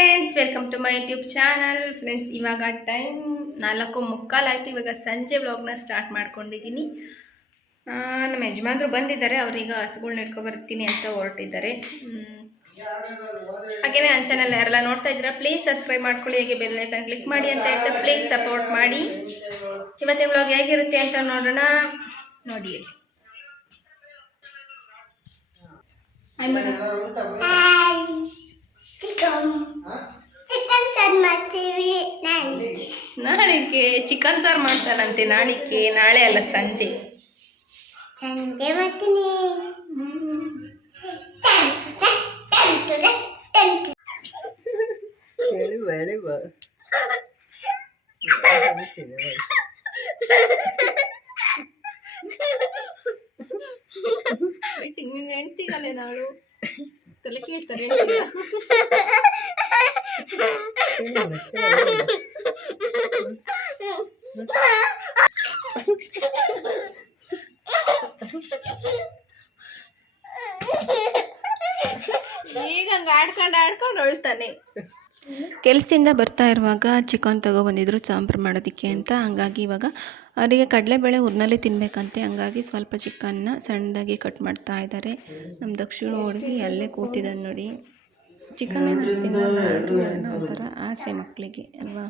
Friends welcome to my YouTube channel friends ಇವಾಗ time ನಾಲ್ಕು ಮುಕ್ಕಾಲಾಯಿತು. ಇವಾಗ ಸಂಜೆ ವ್ಲಾಗ್ನ ಸ್ಟಾರ್ಟ್ ಮಾಡ್ಕೊಂಡಿದ್ದೀನಿ. ನಮ್ಮ ಯಜಮಾನ್ರು ಬಂದಿದ್ದಾರೆ. ಅವ್ರೀಗ ಹಸುಗಳ್ನ ಇಟ್ಕೊ ಬರ್ತೀನಿ ಅಂತ ಹೊರಟಿದ್ದಾರೆ. ಹಾಗೇನೆ ನನ್ನ ಚಾನಲ್ ಯಾರೆಲ್ಲ ನೋಡ್ತಾ ಇದ್ದೀರಾ ಪ್ಲೀಸ್ ಸಬ್ಸ್ಕ್ರೈಬ್ ಮಾಡ್ಕೊಳ್ಳಿ. ಹೇಗೆ ಬೆಲ್ ಐಕನ್ ಕ್ಲಿಕ್ ಮಾಡಿ ಅಂತ ಹೇಳ್ತಾ ಪ್ಲೀಸ್ ಸಪೋರ್ಟ್ ಮಾಡಿ. ಇವತ್ತಿನ ವ್ಲಾಗ್ ಹೇಗಿರುತ್ತೆ ಅಂತ ನೋಡೋಣ. ನೋಡಿ. ಹಾಯ್ ಮೇಡಮ್ ಚಿಕನ್ ಚಿಕನ್ ಚಂದ ಮಾಡ್ತೀವಿ ನಾನು ನಾಳೆಗೆ ಚಿಕನ್ ಸಾರು ಮಾಡ್ತಾನಂತೆ ನಾಳಿಕೆ ನಾಳೆ ಅಲ್ಲ ಸಂಜೆ ಸಂಜೆ ಮಾಡ್ತೀನಿ ಟೆಂಟು ಟೆಂಟು ಹೇಳಿ ಬೇಡಿ ಬಾ ನಿನ್ನ ಹೆಂಡ್ತಿಗಲ್ಲೇ ನಾಳು ತಲೆ ಕೇಳ್ತಾರೆ ಈಗ ಆಡ್ಕೊಂಡು ಆಡ್ಕೊಂಡು ಅಳ್ತಾನೆ. ಕೆಲಸದಿಂದ ಬರ್ತಾ ಇರುವಾಗ ಚಿಕನ್ ತಗೊಬಂದಿದ್ರು ಸಾಂಬಾರು ಮಾಡೋದಕ್ಕೆ ಅಂತ. ಹಂಗಾಗಿ ಇವಾಗ ಅವರಿಗೆ ಕಡಲೆಬೇಳೆ ಉರ್ನಲ್ಲಿ ತಿನ್ಬೇಕಂತೆ. ಹಂಗಾಗಿ ಸ್ವಲ್ಪ ಚಿಕನ್ನ ಸಣ್ಣದಾಗಿ ಕಟ್ ಮಾಡ್ತಾ ಇದ್ದಾರೆ. ನಮ್ಮ ದಕ್ಷಿಣ ಹುಡುಗಿ ಅಲ್ಲೇ ಕೂತಿದ್ದಾನೆ ನೋಡಿ. ಚಿಕನ್ ತಿನ್ನೋದು ಆದ್ರೂ ಏನೋ ಒಂಥರ ಆಸೆ ಮಕ್ಕಳಿಗೆ ಅಲ್ವಾ?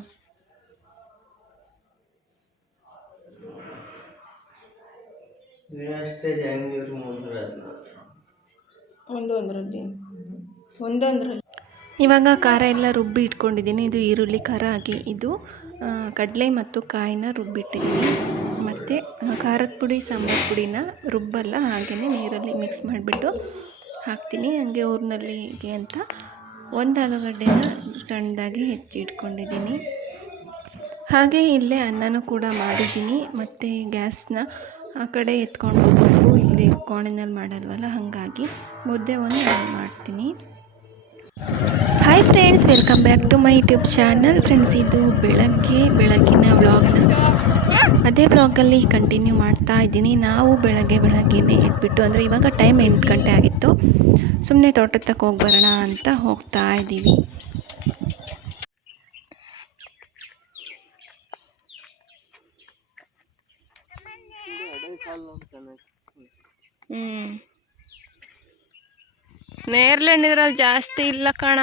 ಒಂದೊಂದರಲ್ಲಿ ಒಂದೊಂದರಲ್ಲಿ ಇವಾಗ ಖಾರ ಎಲ್ಲ ರುಬ್ಬಿ ಇಟ್ಕೊಂಡಿದ್ದೀನಿ. ಇದು ಈರುಳ್ಳಿ ಖಾರ ಹಾಕಿ ಇದು ಕಡಲೆ ಮತ್ತು ಕಾಯಿನ ರುಬ್ಬಿಟ್ಟಿದ್ದೀನಿ. ಮತ್ತು ಖಾರದ ಪುಡಿ ಸಾಂಬಾರು ಪುಡಿನ ರುಬ್ಬಲ್ಲ ಹಾಗೆಯೇ ನೀರಲ್ಲಿ ಮಿಕ್ಸ್ ಮಾಡಿಬಿಟ್ಟು ಹಾಕ್ತೀನಿ. ಹಂಗೆ ಊರಿನಲ್ಲಿಗೆ ಅಂತ ಒಂದು ಆಲೂಗಡ್ಡೆನ ಸಣ್ಣದಾಗಿ ಹೆಚ್ಚಿ ಇಟ್ಕೊಂಡಿದ್ದೀನಿ. ಹಾಗೆ ಇಲ್ಲೇ ಅನ್ನನೂ ಕೂಡ ಮಾಡಿದ್ದೀನಿ. ಮತ್ತು ಗ್ಯಾಸ್ನ ಆ ಕಡೆ ಎತ್ಕೊಂಡು ಹೋಗಬೇಕು. ಇಲ್ಲಿ ಕೋಣೆನಲ್ಲಿ ಮಾಡಲ್ವಲ್ಲ, ಹಾಗಾಗಿ ಮುದ್ದೆ ಒಂದು ಮಾಡ್ತೀನಿ. Hi friends welcome back to my YouTube channel friends ಇದು ಬೆಳಗ್ಗೆ, ಬೆಳಗ್ಗಿನ ವ್ಲಾಗ್ನ ಅದೇ ಬ್ಲಾಗಲ್ಲಿ ಕಂಟಿನ್ಯೂ ಮಾಡ್ತಾ ಇದ್ದೀನಿ. ನಾವು ಬೆಳಗ್ಗೆ ಬೆಳಗ್ಗೆನೇ ಎದ್ಬಿಟ್ಟು, ಅಂದರೆ ಇವಾಗ ಟೈಮ್ ಎಂಟು ಗಂಟೆ ಆಗಿತ್ತು. ಸುಮ್ಮನೆ ತೋಟದಕ್ಕೆ ಹೋಗಿ ಬರೋಣ ಅಂತ ಹೋಗ್ತಾ ಇದ್ದೀವಿ. ನೇರ್ಲೆಂಡ್ ಇದ್ರಲ್ಲಿ ಜಾಸ್ತಿ ಇಲ್ಲ ಕಣ.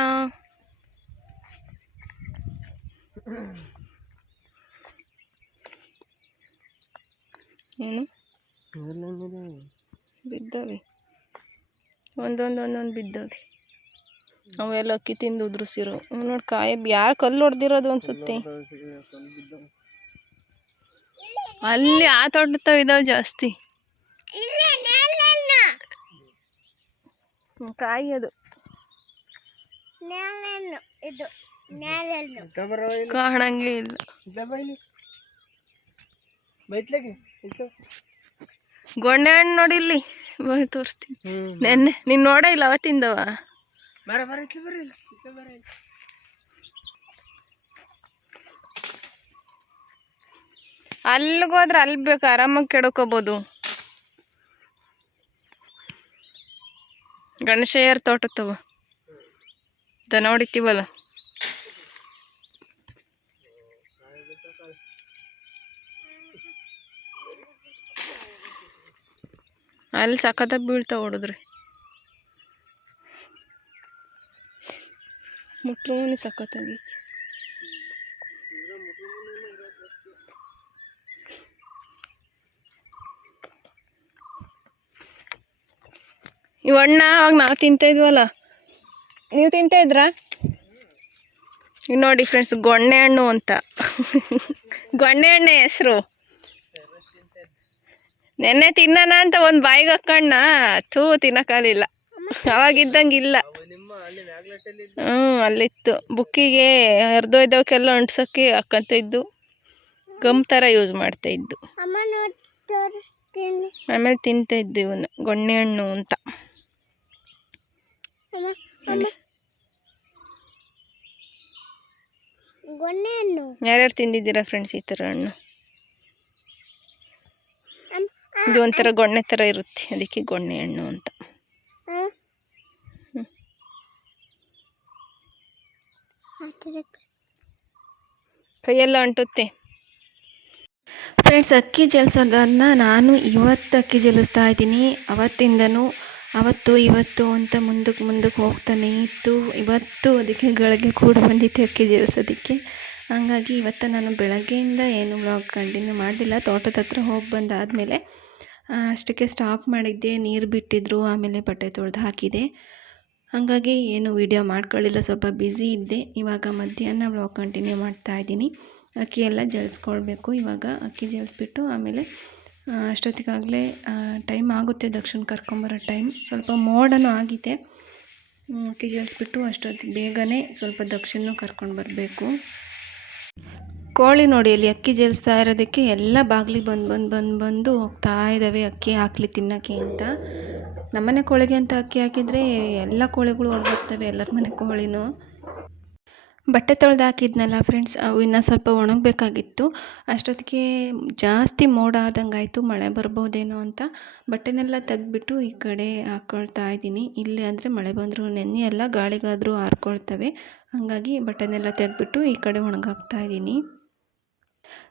ಏನು ಬಿದ್ದವೆ. ಒಂದೊಂದು ಒಂದೊಂದು ಬಿದ್ದವೆ. ಅವೆಲ್ಲ ಅಕ್ಕಿ ತಿಂದು ಉದುರಿಸಿರೋ. ನೋಡಿ ಕಾಯಿ ಯಾರು ಕಲ್ಲು ಹೊಡೆದಿರೋದು ಅನ್ಸುತ್ತೆ ಅಲ್ಲಿ ಆ ತೋಟದ ಇದಾವೆ ಜಾಸ್ತಿ. ಕಾಯಿ ಅದು. ಕಾಣಂಗೆ ಇಲ್ಲ. ಗೊಣ್ಣೆ ಹಣ್ಣು ನೋಡಿ ಇಲ್ಲಿ. ತೋರಿಸ್ತೀನಿ. ನೆನ್ನೆ ನೀನು ನೋಡೇ ಇಲ್ಲ ಅವತ್ತಿಂದವ? ಬರ ಬರ ಇಟ್ಲ ಬರ್ರಿ ಇಲ್ಲ. ಇಟ್ಲ ಬರ ಇಲ್ಲ. ಅಲ್ಲಿಗೆ ಹೋದ್ರೆ ಅಲ್ಲಿ ಬೇಕು ಆರಾಮಾಗಿ ಕೆಡ್ಕೋಬೋದು. ಗಣೇಶಯ್ಯರ ತವ ದನ ಹೊಡಿತೀವಲ್ಲ? ಅಲ್ಲಿ ಸಖತ್ತಾಗಿ ಬೀಳ್ತಾ ಹೊಡೆದ್ರಿ ಮುಟ್ರೂ ಸಖತ್ತಾಗಿ ಇವ ಅಣ್ಣ ಅವಾಗ ನಾವು ತಿಂತಾಯಿದ್ವಲ್ಲ ನೀವು ತಿಂತಾಯಿದ್ರಾ ನೋಡಿ ಫ್ರೆಂಡ್ಸ್ ಗೊಣ್ಣೆ ಹಣ್ಣು ಅಂತ. ಗೊಣ್ಣೆ ಹಣ್ಣೆ ಹೆಸರು. ನೆನ್ನೆ ತಿನ್ನೋಣ ಅಂತ ಒಂದು ಬಾಯಿಗೆ ಹಾಕಣ್ಣ ಥೂ ತಿನ್ನಕಾಲಿಲ್ಲ ಅವಾಗಿದ್ದಂಗಿಲ್ಲ ಹ್ಞೂ ಅಲ್ಲಿತ್ತು. ಬುಕ್ಕಿಗೆ ಹರಿದೋಯ್ದವಕ್ಕೆಲ್ಲ ಅಂಟ್ಸೋಕ್ಕೆ ಹಾಕ್ಕಂತ ಇದ್ದು, ಗಮ್ ಥರ ಯೂಸ್ ಮಾಡ್ತಾ ಇದ್ದು. ಆಮೇಲೆ ತಿಂತಾ ಇದ್ದು ಇವನು ಗೊಣ್ಣೆ ಹಣ್ಣು ಅಂತ. ಯಾರ್ಯಾರು ತಿಂದಿದ್ದೀರಾ ಫ್ರೆಂಡ್ಸ್ ಈ ಥರ ಹಣ್ಣು ಅಮ್- ಆ, ಇದು ಒಂಥರ ಗೊಣ್ಣೆ ಥರ ಇರುತ್ತೆ. ಅದಕ್ಕೆ ಗೊಣ್ಣೆ ಹಣ್ಣು ಅಂತ. ಕೈಯೆಲ್ಲ ಅಂಟುತ್ತೆ. ಫ್ರೆಂಡ್ಸ್ ಅಕ್ಕಿ ಜಲ್ಸೋದನ್ನ ನಾನು ಇವತ್ತು ಅಕ್ಕಿ ಜಲಿಸ್ತಾ ಇದ್ದೀನಿ. ಅವತ್ತಿಂದನೂ ಅವತ್ತು, ಇವತ್ತು ಅಂತ ಮುಂದಕ್ಕೆ ಮುಂದಕ್ಕೆ ಹೋಗ್ತಾನೆ ಇತ್ತು. ಇವತ್ತು ಅದಕ್ಕೆ ಗಳಿಗೆ ಕೂಡ ಬಂದಿತ್ತು ಅಕ್ಕಿ ಜಲ್ಸೋದಕ್ಕೆ. ಹಾಗಾಗಿ ಇವತ್ತು ನಾನು ಬೆಳಗ್ಗೆಯಿಂದ ಏನು ವ್ಲಾಗ್ ಕಂಟಿನ್ಯೂ ಮಾಡಲಿಲ್ಲ. ತೋಟದ ಹತ್ರ ಹೋಗಿ ಬಂದಾದಮೇಲೆ ಅಷ್ಟಕ್ಕೆ ಸ್ಟಾಪ್ ಮಾಡಿದ್ದೆ. ನೀರು ಬಿಟ್ಟಿದ್ರು, ಆಮೇಲೆ ಬಟ್ಟೆ ತೊಳೆದು ಹಾಕಿದೆ. ಹಾಗಾಗಿ ಏನು ವಿಡಿಯೋ ಮಾಡ್ಕೊಳ್ಳಿಲ್ಲ. ಸ್ವಲ್ಪ ಬ್ಯುಸಿ ಇದ್ದೆ. ಇವಾಗ ಮಧ್ಯಾಹ್ನ ವ್ಲಾಗ್ ಕಂಟಿನ್ಯೂ ಮಾಡ್ತಾ ಇದ್ದೀನಿ. ಅಕ್ಕಿ ಎಲ್ಲ ಜಲ್ಸ್ಕೊಳ್ಬೇಕು. ಇವಾಗ ಅಕ್ಕಿ ಜಲ್ಸ್ಬಿಟ್ಟು ಆಮೇಲೆ ಅಷ್ಟೊತ್ತಿಗಾಗಲೇ ಟೈಮ್ ಆಗುತ್ತೆ. ದಕ್ಷಿಣ ಕರ್ಕೊಂಬರೋ ಟೈಮ್ ಸ್ವಲ್ಪ ಮೋಡನೂ ಆಗಿದೆ. ಅಕ್ಕಿ ಜಲ್ಸ್ಬಿಟ್ಟು ಅಷ್ಟೊತ್ತಿಗೆ ಬೇಗನೆ ಸ್ವಲ್ಪ ದಕ್ಷಿಣ ಕರ್ಕೊಂಡು ಬರಬೇಕು. ಕೋಳಿ ನೋಡಿ ಅಲ್ಲಿ ಅಕ್ಕಿ ಜಲ್ಸ್ತಾ ಇರೋದಕ್ಕೆ ಎಲ್ಲ ಬಾಗಿಲಿಗೆ ಬಂದು ಬಂದು ಬಂದು ಬಂದು ಹೋಗ್ತಾ ಇದ್ದಾವೆ ಅಕ್ಕಿ ಹಾಕ್ಲಿ ತಿನ್ನೋಕ್ಕೆ ಅಂತ. ನಮ್ಮನೆ ಕೋಳಿಗೆ ಅಂತ ಅಕ್ಕಿ ಹಾಕಿದರೆ ಎಲ್ಲ ಕೋಳಿಗಳು ಹೊರಗೋಗ್ತವೆ ಎಲ್ಲರ ಮನೆ ಕೋಳಿನೂ. ಬಟ್ಟೆ ತೊಳೆದು ಹಾಕಿದ್ನಲ್ಲ ಫ್ರೆಂಡ್ಸ್, ಅವು ಇನ್ನೂ ಸ್ವಲ್ಪ ಒಣಗಬೇಕಾಗಿತ್ತು. ಅಷ್ಟೊತ್ತಿಗೆ ಜಾಸ್ತಿ ಮೋಡ ಆದಂಗೆ ಆಯಿತು ಮಳೆ ಬರ್ಬೋದೇನೋ ಅಂತ. ಬಟ್ಟೆನೆಲ್ಲ ತೆಗ್ದುಬಿಟ್ಟು ಈ ಕಡೆ ಹಾಕ್ಕೊಳ್ತಾ ಇದ್ದೀನಿ. ಇಲ್ಲಿ ಅಂದರೆ ಮಳೆ ಬಂದರೂ, ನೆನ್ನೆ ಎಲ್ಲ ಗಾಳಿಗಾದರೂ ಹಾರ್ಕೊಳ್ತವೆ ಹಾಗಾಗಿ ಬಟ್ಟೆನೆಲ್ಲ ತೆಗೆದ್ಬಿಟ್ಟು ಈ ಕಡೆ ಒಣಗಾಕ್ತಾ ಇದ್ದೀನಿ.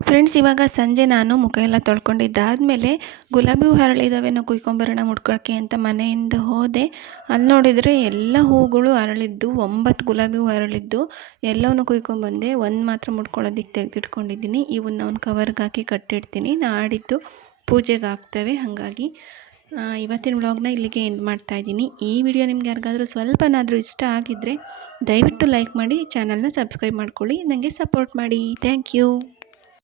ಫ್ರೆಂಡ್ಸ್ ಇವಾಗ ಸಂಜೆ ನಾನು ಮುಖ ಎಲ್ಲ ತೊಳ್ಕೊಂಡಿದ್ದಾದಮೇಲೆ ಗುಲಾಬಿ ಹೂ ಅರಳಿದಾವೇನೋ ಕುಯ್ಕೊಂಬರೋಣ ಮುಡ್ಕೊಳಕ್ಕೆ ಅಂತ ಮನೆಯಿಂದ ಹೋದೆ. ಅಲ್ಲಿ ನೋಡಿದರೆ ಎಲ್ಲ ಹೂಗಳು ಅರಳಿದ್ದು, ಒಂಬತ್ತು ಗುಲಾಬಿ ಹೂ ಅರಳಿದ್ದು, ಎಲ್ಲವನ್ನು ಕುಯ್ಕೊಂಬಂದೆ ಒಂದು ಮಾತ್ರ ಮುಡ್ಕೊಳ್ಳೋದಕ್ಕೆ ತೆಗೆದಿಟ್ಕೊಂಡಿದ್ದೀನಿ. ಇವನ್ನ ಒಂದು ಕವರ್ಗೆ ಹಾಕಿ ಕಟ್ಟಿಡ್ತೀನಿ. ನಾಡಿದ್ದು ಪೂಜೆಗೆ ಹಾಕ್ತವೆ ಹಾಗಾಗಿ ಇವತ್ತಿನ ವ್ಲಾಗ್ನ ಇಲ್ಲಿಗೆ ಎಂಡ್ ಮಾಡ್ತಾ ಇದ್ದೀನಿ. ಈ ವಿಡಿಯೋ ನಿಮ್ಗೆ ಯಾರಿಗಾದರೂ ಸ್ವಲ್ಪನಾದರೂ ಇಷ್ಟ ಆಗಿದ್ದರೆ ದಯವಿಟ್ಟು ಲೈಕ್ ಮಾಡಿ ಚಾನಲ್ನ ಸಬ್ಸ್ಕ್ರೈಬ್ ಮಾಡ್ಕೊಳ್ಳಿ. ನನಗೆ ಸಪೋರ್ಟ್ ಮಾಡಿ. Thank you